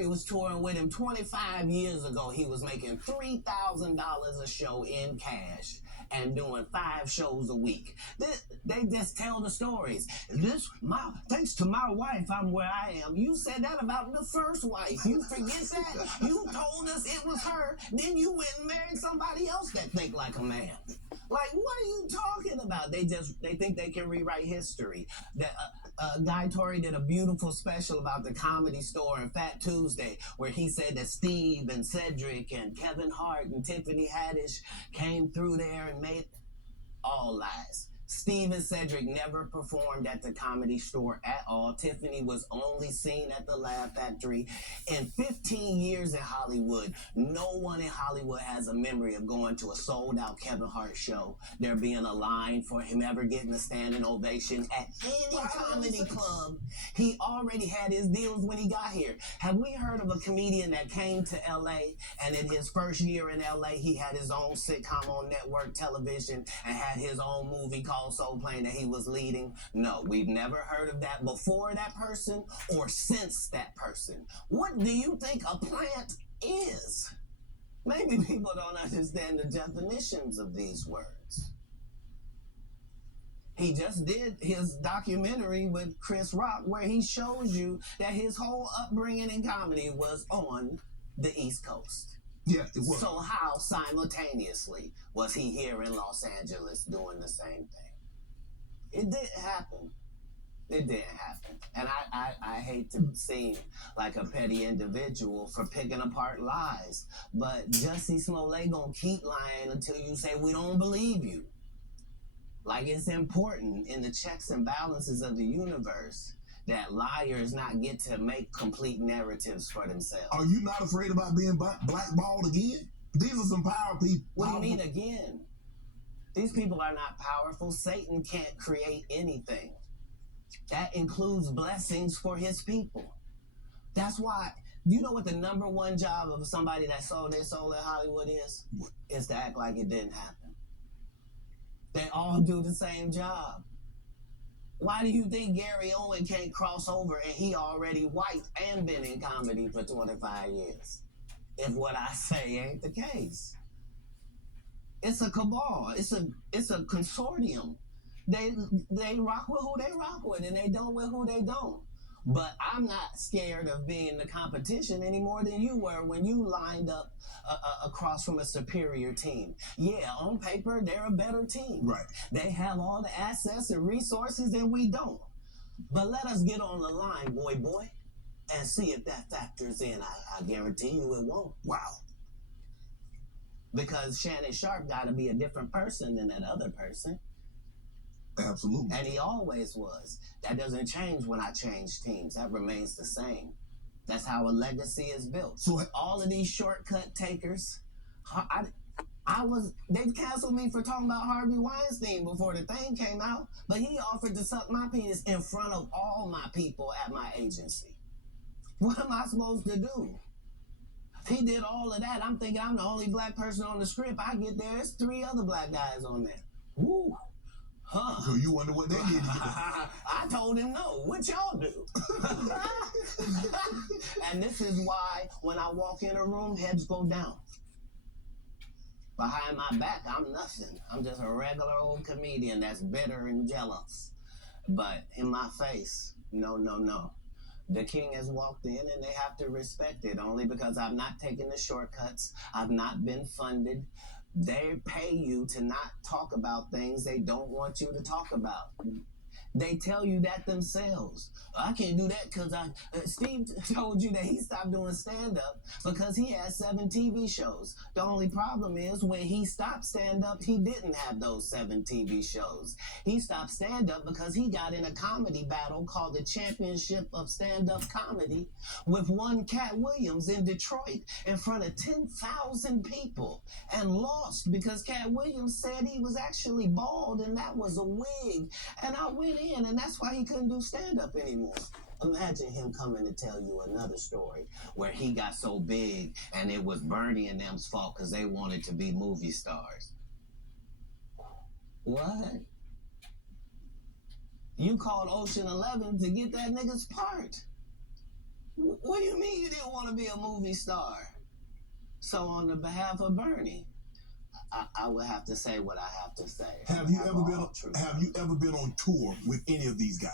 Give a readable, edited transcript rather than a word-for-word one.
Perry was touring with him 25 years ago. He was making $3,000 a show in cash and doing 5 shows a week. They just tell the stories. Thanks to my wife, I'm where I am. You said that about the first wife. You forget that? You told us it was her. Then you went and married somebody else that think like a man. Like, what are you talking about? They think they can rewrite history. Guy Torrey did a beautiful special about the Comedy Store and Fat Tuesday, where he said that Steve and Cedric and Kevin Hart and Tiffany Haddish came through there and made all lies. Steve and Cedric never performed at the Comedy Store at all. Tiffany was only seen at the Laugh Factory. In 15 years in Hollywood, no one in Hollywood has a memory of going to a sold-out Kevin Hart show, there being a line for him ever getting a standing ovation at any comedy club. He already had his deals when he got here. Have we heard of a comedian that came to L.A. and in his first year in L.A. he had his own sitcom on network television and had his own movie called Soul Plane that he was leading? No, we've never heard of that before that person or since that person. What do you think a plant is? Maybe people don't understand the definitions of these words. He just did his documentary with Chris Rock where he shows you that his whole upbringing in comedy was on the East Coast. Yeah, it was. So how simultaneously was he here in Los Angeles doing the same thing? It didn't happen. It didn't happen. And I hate to seem like a petty individual for picking apart lies, but Jussie Smollett gonna keep lying until you say we don't believe you. Like, it's important in the checks and balances of the universe that liars not get to make complete narratives for themselves. Are you not afraid about being blackballed again? These are some power people. What do you mean again? These people are not powerful. Satan can't create anything. That includes blessings for his people. That's why, you know what the number one job of somebody that sold their soul in Hollywood is? Is to act like it didn't happen. They all do the same job. Why do you think Gary Owen can't cross over and he already white and been in comedy for 25 years? If what I say ain't the case. It's a cabal. It's a consortium. They rock with who they rock with and they don't with who they don't. But I'm not scared of being the competition any more than you were when you lined up across from a superior team. Yeah, on paper, they're a better team. Right. They have all the assets and resources and we don't. But let us get on the line, boy, and see if that factors in. I guarantee you it won't. Wow. Because Shannon Sharp got to be a different person than that other person. Absolutely. And he always was. That doesn't change when I change teams. That remains the same. That's how a legacy is built. So all of these shortcut takers, they canceled me for talking about Harvey Weinstein before the thing came out, but he offered to suck my penis in front of all my people at my agency. What am I supposed to do? He did all of that. I'm thinking I'm the only black person on the script. I get there, there's 3 other black guys on there. Woo. Huh. So you wonder what they did to you? I told him no. What y'all do? And this is why when I walk in a room, heads go down. Behind my back, I'm nothing. I'm just a regular old comedian that's bitter and jealous. But in my face, no. The king has walked in and they have to respect it only because I've not taken the shortcuts. I've not been funded. They pay you to not talk about things they don't want you to talk about. They tell you that themselves. I can't do that because Steve told you that he stopped doing stand-up because he had 7 TV shows. The only problem is when he stopped stand-up, he didn't have those 7 TV shows. He stopped stand-up because he got in a comedy battle called the Championship of Stand-Up Comedy with one Katt Williams in Detroit in front of 10,000 people and lost because Katt Williams said he was actually bald and that was a wig. And I went in, and that's why he couldn't do stand-up anymore. Imagine him coming to tell you another story where he got so big and it was Bernie and them's fault because they wanted to be movie stars. What? You called Ocean 11 to get that nigga's part. What do you mean you didn't want to be a movie star? So on the behalf of Bernie, I would have to say what I have to say. Have you ever been on tour with any of these guys?